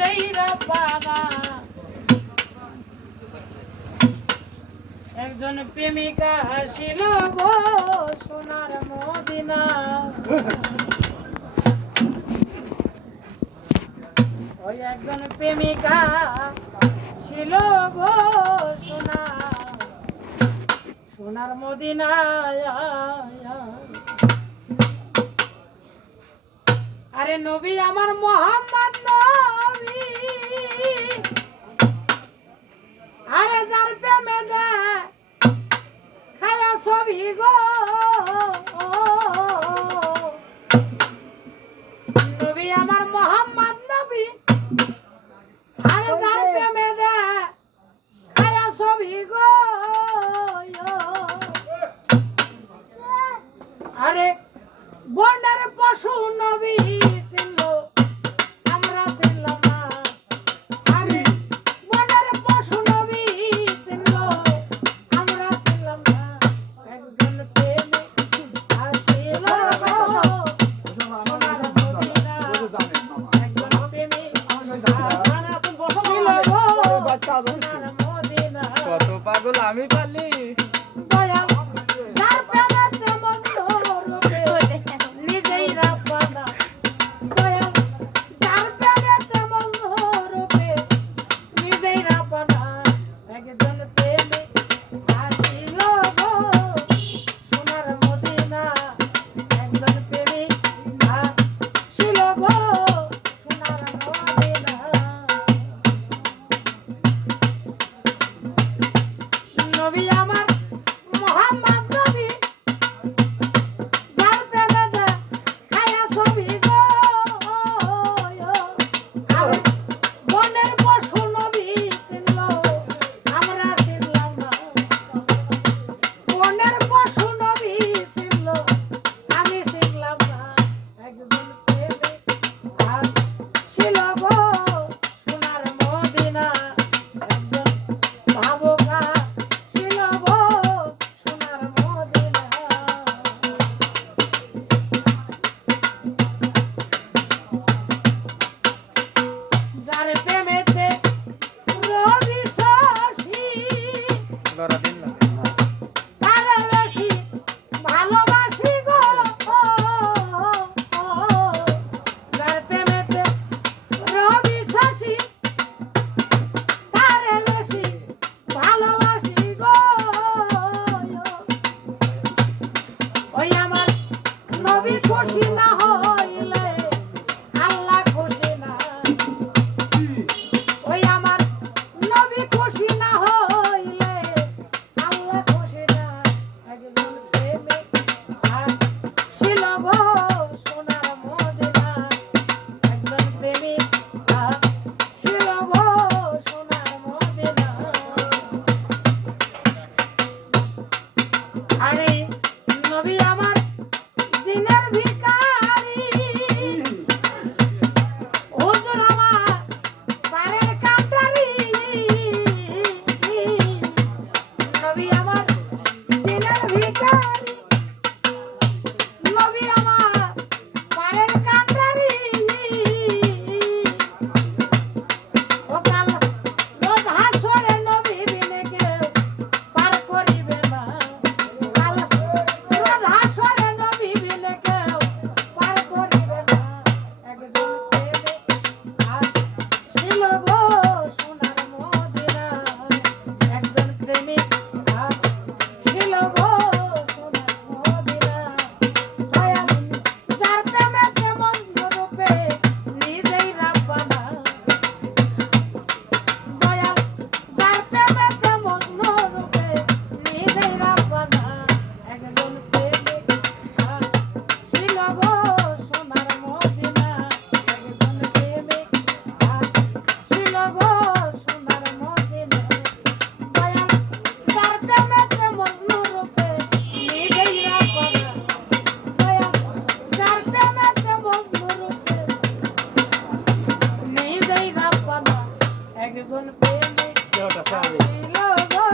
নিজেই রাব্বানা একজন প্রেমিকা ছিল গো সোনার মদিনা ওই একজন প্রেমিকা ছিল গো সোনার মদিনা আরে নবী আমার মোহাম্মদ নবী আরে যার প্রেমে দে খায়া ছবি গো নবী আমার মোহাম্মদ নবী আরে যার প্রেমে দে খায়া ছবি গো আরে বনের পশু নবী ছিল আমরা ছিলাম না আরে বনের পশু নবী ছিল আমরা ছিলাম না একজন প্রেমে আসিল সোনার মদিনা একজন প্রেমে আসিল সোনার মদিনা কত পাগল আমি পালি দয়াল যার প্রেমেতে মজনু রূপে নিজেই রাব্বানা দয়াল যার প্রেমেতে মজনু রূপে নিজেই রাব্বানা একজন প্রেমে আসিল গো সোনার মদিনা একজন প্রেমে আসিল গো সোনার মদিনা নবী আমার মোহাম্মদ নবী যার প্রেমে দে খায়া ছবি গো আরে বনের পশু নবী ছিল আমরা ছিলাম না বনের পশু নবী ছিল আমি ছিলাম না একজন প্রেমে ছিল গো সোনার মদিনা একজন ভাবুকা ছিল গো সোনার মদিনা যার প্রেমেতে রবি শশী লড়া দিন না তারে বেশি ভালোবাসি গো যার প্রেমেতে রবি শশী তারে বেশি ভালোবাসি গো ওই আমার নবী খুশি না হইলে আল্লাহ খুশি না ওই আমার নবী খুশি না হইলে আল্লাহ খুশি না একজন প্রেমে ছিল গো সোনার মদিনা একজন প্রেমে ছিল গো সোনার মদিনা আরে নবী আমার দিনের ভিখারি হুজুর আমার পারের কাটারি নবী আমার দিনের ভিখারি নবী আমার পারের কাটারি ও কাল রোজ হাসরে নবী বিনে কেউ পার করিবে না কাল রোজ হাসরে নবী বিনে কেউ পার করিবে না একজন প্রেমে ছিল গো সোনার মদিনা একজন প্রেমিক ছিল গো সোনার মদিনা দয়াল যার প্রেমেতে মজনু রূপে নিজেই রাব্বানা দয়াল যার প্রেমেতে মজনু রূপে নিজেই রাব্বানা একজন প্রেমিক ছিল গো সোনার মদিনা একজন প্রেমিক ছিল গো সোনার মদিনা দয়াল যার প্রেমেতে মজনু রূপে নিজেই রাব্বানা দয়াল যার প্রেমেতে মজনু রূপে নিজেই রাব্বানা একজন প্রেমিক কেউটা ছিল গো